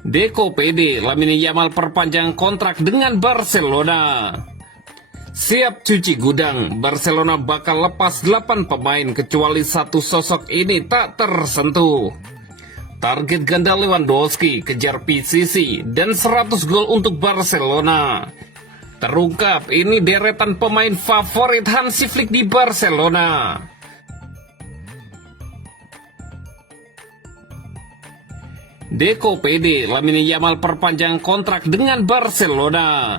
Deco pede Lamine Yamal perpanjang kontrak dengan Barcelona. Siap cuci gudang, Barcelona bakal lepas 8 pemain kecuali satu sosok ini tak tersentuh. Target ganda Lewandowski, kejar PCC, dan 100 gol untuk Barcelona. Terungkap ini deretan pemain favorit Hansi Flick di Barcelona. Deco pede Lamine Yamal perpanjang kontrak dengan Barcelona.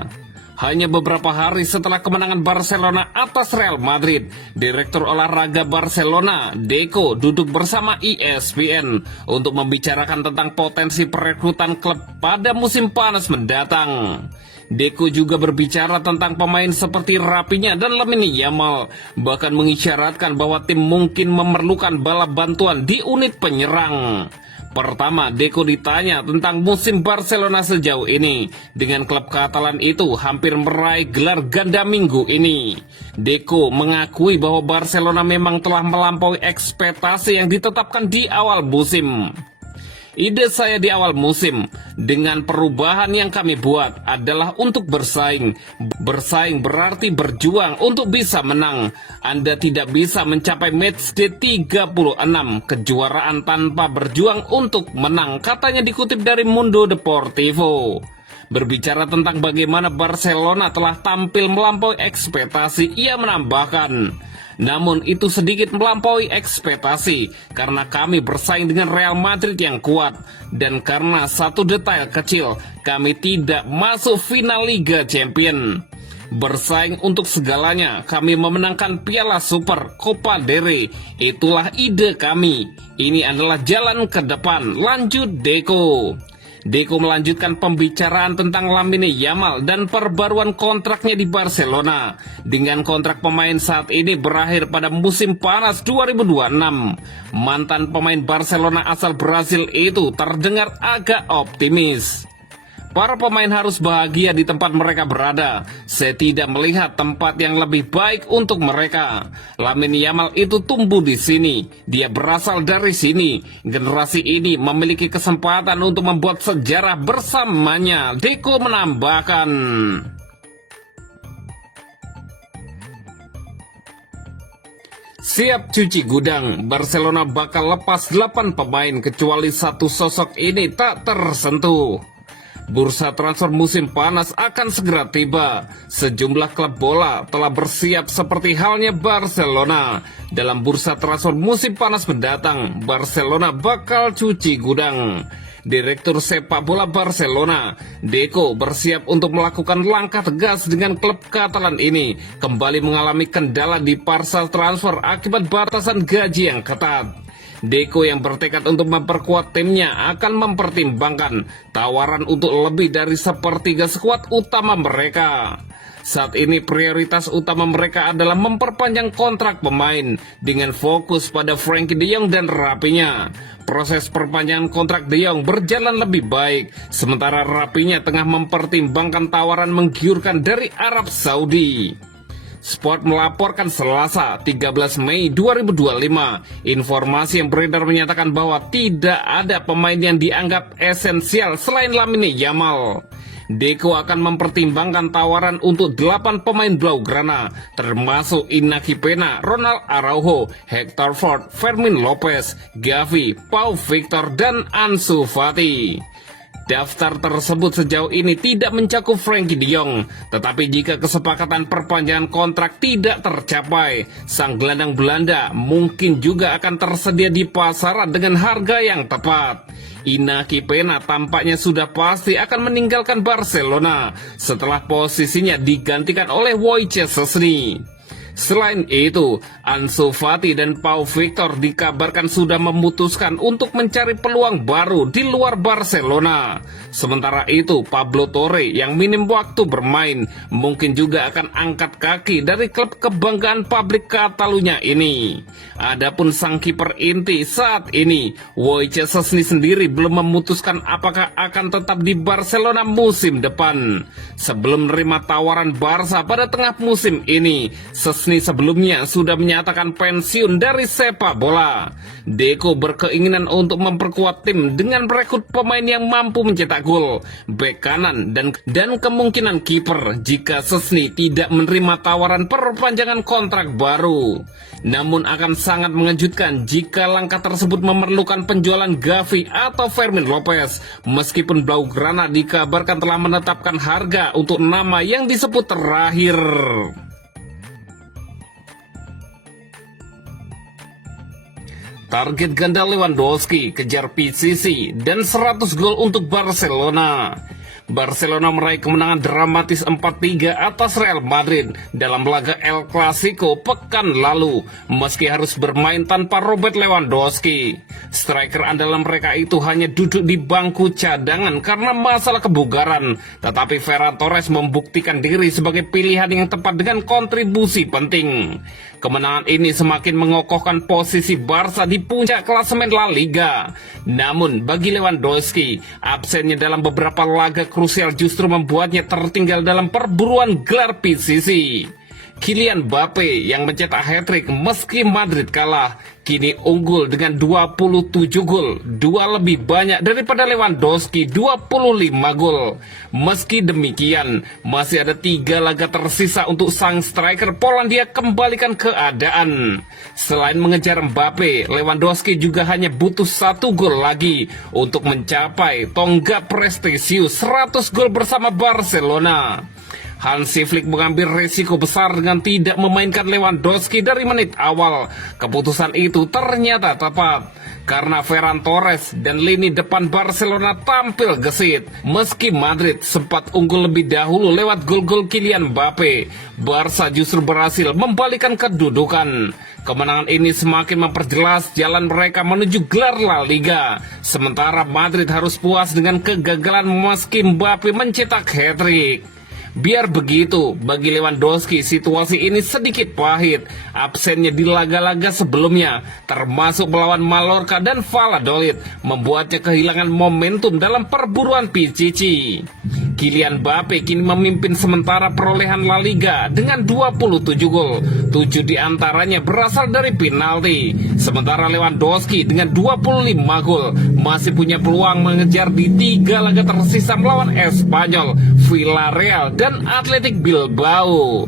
Hanya beberapa hari setelah kemenangan Barcelona atas Real Madrid, Direktur Olahraga Barcelona, Deco, duduk bersama ESPN untuk membicarakan tentang potensi perekrutan klub pada musim panas mendatang. Deco juga berbicara tentang pemain seperti Rafinha dan Lamine Yamal, bahkan mengisyaratkan bahwa tim mungkin memerlukan bala bantuan di unit penyerang. Pertama, Deco ditanya tentang musim Barcelona sejauh ini. Dengan klub Katalan itu hampir meraih gelar ganda minggu ini. Deco mengakui bahwa Barcelona memang telah melampaui ekspektasi yang ditetapkan di awal musim. Ide saya di awal musim dengan perubahan yang kami buat adalah untuk bersaing. Bersaing berarti berjuang untuk bisa menang. Anda tidak bisa mencapai matchday 36 kejuaraan tanpa berjuang untuk menang, katanya dikutip dari Mundo Deportivo. Berbicara tentang bagaimana Barcelona telah tampil melampaui ekspektasi, ia menambahkan, namun itu sedikit melampaui ekspektasi karena kami bersaing dengan Real Madrid yang kuat dan karena satu detail kecil, kami tidak masuk final Liga Champions. Bersaing untuk segalanya, kami memenangkan Piala Super, Copa del Rey. Itulah ide kami. Ini adalah jalan ke depan, lanjut Deco. Deco melanjutkan pembicaraan tentang Lamine Yamal dan perbaruan kontraknya di Barcelona. Dengan kontrak pemain saat ini berakhir pada musim panas 2026. Mantan pemain Barcelona asal Brasil itu terdengar agak optimis. Para pemain harus bahagia di tempat mereka berada. Saya tidak melihat tempat yang lebih baik untuk mereka. Lamine Yamal itu tumbuh di sini. Dia berasal dari sini. Generasi ini memiliki kesempatan untuk membuat sejarah bersamanya. Deco menambahkan. Siap cuci gudang, Barcelona bakal lepas 8 pemain kecuali satu sosok ini tak tersentuh. Bursa transfer musim panas akan segera tiba. Sejumlah klub bola telah bersiap seperti halnya Barcelona. Dalam bursa transfer musim panas mendatang, Barcelona bakal cuci gudang. Direktur sepak bola Barcelona, Deco, bersiap untuk melakukan langkah tegas dengan klub Katalan ini kembali mengalami kendala di parsel transfer akibat batasan gaji yang ketat. Deco yang bertekad untuk memperkuat timnya akan mempertimbangkan tawaran untuk lebih dari sepertiga skuad utama mereka. Saat ini prioritas utama mereka adalah memperpanjang kontrak pemain dengan fokus pada Frenkie de Jong dan Rafinha. Proses perpanjangan kontrak de Jong berjalan lebih baik, sementara Rafinha tengah mempertimbangkan tawaran menggiurkan dari Arab Saudi. Sport melaporkan Selasa 13 Mei 2025, informasi yang beredar menyatakan bahwa tidak ada pemain yang dianggap esensial selain Lamine Yamal. Deco akan mempertimbangkan tawaran untuk 8 pemain Blaugrana, termasuk Iñaki Peña, Ronald Araujo, Hector Ford, Fermin Lopez, Gavi, Pau Victor, dan Ansu Fati. Daftar tersebut sejauh ini tidak mencakup Frenkie de Jong, tetapi jika kesepakatan perpanjangan kontrak tidak tercapai, sang gelandang Belanda mungkin juga akan tersedia di pasaran dengan harga yang tepat. Iñaki Peña tampaknya sudah pasti akan meninggalkan Barcelona setelah posisinya digantikan oleh Wojciech Szczesny. Selain itu, Ansu Fati dan Pau Victor dikabarkan sudah memutuskan untuk mencari peluang baru di luar Barcelona. Sementara itu, Pablo Torre yang minim waktu bermain mungkin juga akan angkat kaki dari klub kebanggaan publik Catalunya ini. Adapun sang kiper inti saat ini, Wojciech Szczesny sendiri belum memutuskan apakah akan tetap di Barcelona musim depan. Sebelum menerima tawaran Barca pada tengah musim ini, Szczesny Szczęsny sebelumnya sudah menyatakan pensiun dari sepak bola. Deco berkeinginan untuk memperkuat tim dengan merekrut pemain yang mampu mencetak gol, bek kanan, dan kemungkinan kiper jika Szczęsny tidak menerima tawaran perpanjangan kontrak baru. Namun akan sangat mengejutkan jika langkah tersebut memerlukan penjualan Gavi atau Fermin Lopez, meskipun Blaugrana dikabarkan telah menetapkan harga untuk nama yang disebut terakhir. Target ganda Lewandowski kejar PCC dan 100 gol untuk Barcelona. Barcelona meraih kemenangan dramatis 4-3 atas Real Madrid dalam laga El Clasico pekan lalu, meski harus bermain tanpa Robert Lewandowski. Striker andalan mereka itu hanya duduk di bangku cadangan karena masalah kebugaran, tetapi Ferran Torres membuktikan diri sebagai pilihan yang tepat dengan kontribusi penting. Kemenangan ini semakin mengokohkan posisi Barca di puncak klasemen La Liga. Namun bagi Lewandowski, absennya dalam beberapa laga krusial justru membuatnya tertinggal dalam perburuan gelar PCC. Kylian Mbappe yang mencetak hat-trick meski Madrid kalah, kini unggul dengan 27 gol, 2 lebih banyak daripada Lewandowski 25 gol. Meski demikian, masih ada 3 laga tersisa untuk sang striker Polandia kembalikan keadaan. Selain mengejar Mbappe, Lewandowski juga hanya butuh 1 gol lagi untuk mencapai tonggak prestisius 100 gol bersama Barcelona. Hansi Flick mengambil resiko besar dengan tidak memainkan Lewandowski dari menit awal. Keputusan itu ternyata tepat, karena Ferran Torres dan lini depan Barcelona tampil gesit. Meski Madrid sempat unggul lebih dahulu lewat gol-gol Kylian Mbappe, Barca justru berhasil membalikan kedudukan. Kemenangan ini semakin memperjelas jalan mereka menuju gelar La Liga. Sementara Madrid harus puas dengan kegagalan meski Mbappe mencetak hat-trick. Biar begitu, bagi Lewandowski situasi ini sedikit pahit. Absennya di laga-laga sebelumnya, termasuk melawan Mallorca dan Valladolid, membuatnya kehilangan momentum dalam perburuan PCC. Kylian Mbappe kini memimpin sementara perolehan La Liga dengan 27 gol, 7 diantaranya berasal dari penalti. Sementara Lewandowski dengan 25 gol masih punya peluang mengejar di 3 laga tersisa melawan Espanyol, Villarreal, dan Athletic Bilbao.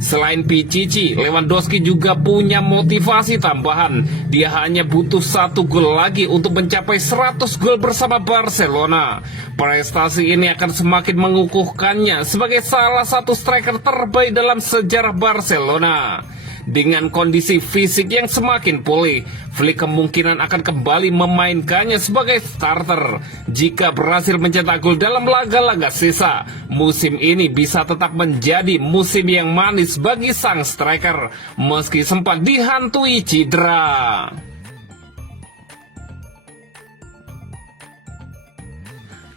Selain PCC, Lewandowski juga punya motivasi tambahan. Dia hanya butuh 1 gol lagi untuk mencapai 100 gol bersama Barcelona. Prestasi ini akan semakin mengukuhkannya sebagai salah satu striker terbaik dalam sejarah Barcelona. Dengan kondisi fisik yang semakin pulih, Flick kemungkinan akan kembali memainkannya sebagai starter. Jika berhasil mencetak gol dalam laga-laga sisa, musim ini bisa tetap menjadi musim yang manis bagi sang striker, meski sempat dihantui cedera.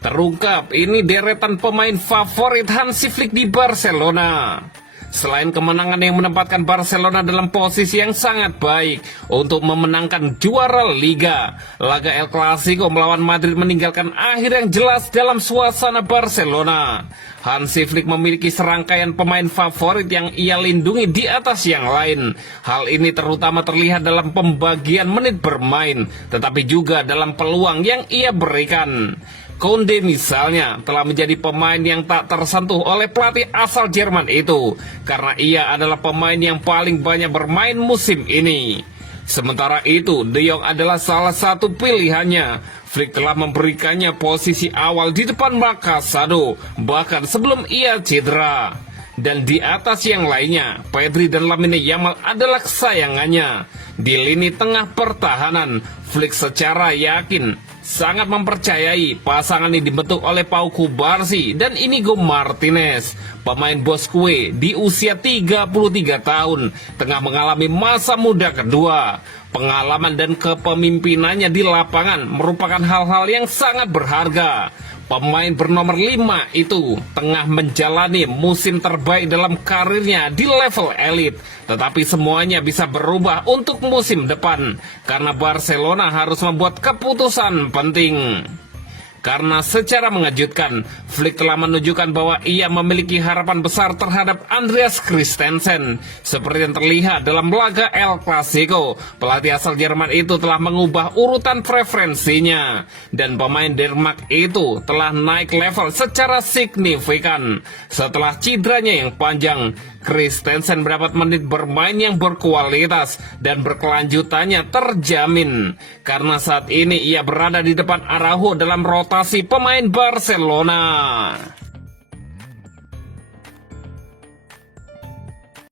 Terungkap ini deretan pemain favorit Hansi Flick di Barcelona. Selain kemenangan yang menempatkan Barcelona dalam posisi yang sangat baik untuk memenangkan juara Liga, laga El Clasico melawan Madrid meninggalkan akhir yang jelas dalam suasana Barcelona. Hansi Flick memiliki serangkaian pemain favorit yang ia lindungi di atas yang lain. Hal ini terutama terlihat dalam pembagian menit bermain, tetapi juga dalam peluang yang ia berikan. Koundé misalnya telah menjadi pemain yang tak tersentuh oleh pelatih asal Jerman itu, karena ia adalah pemain yang paling banyak bermain musim ini. Sementara itu, De Jong adalah salah satu pilihannya. Flick telah memberikannya posisi awal di depan Marcasado, bahkan sebelum ia cedera. Dan di atas yang lainnya, Pedri dan Lamine Yamal adalah kesayangannya. Di lini tengah pertahanan, Flick secara yakin sangat mempercayai pasangan ini dibentuk oleh Pau Cubarsí dan Inigo Martinez. Pemain Bosque di usia 33 tahun tengah mengalami masa muda kedua. Pengalaman dan kepemimpinannya di lapangan merupakan hal-hal yang sangat berharga. Pemain bernomor 5 itu tengah menjalani musim terbaik dalam karirnya di level elit. Tetapi semuanya bisa berubah untuk musim depan, karena Barcelona harus membuat keputusan penting. karena secara mengejutkan Flick telah menunjukkan bahwa ia memiliki harapan besar terhadap Andreas Christensen. Seperti yang terlihat dalam laga El Clasico, pelatih asal Jerman itu telah mengubah urutan preferensinya dan pemain Denmark itu telah naik level secara signifikan. Setelah cederanya yang panjang, Christensen mendapat menit bermain yang berkualitas dan berkelanjutannya terjamin karena saat ini ia berada di depan Araujo dalam rotasi pemain Barcelona.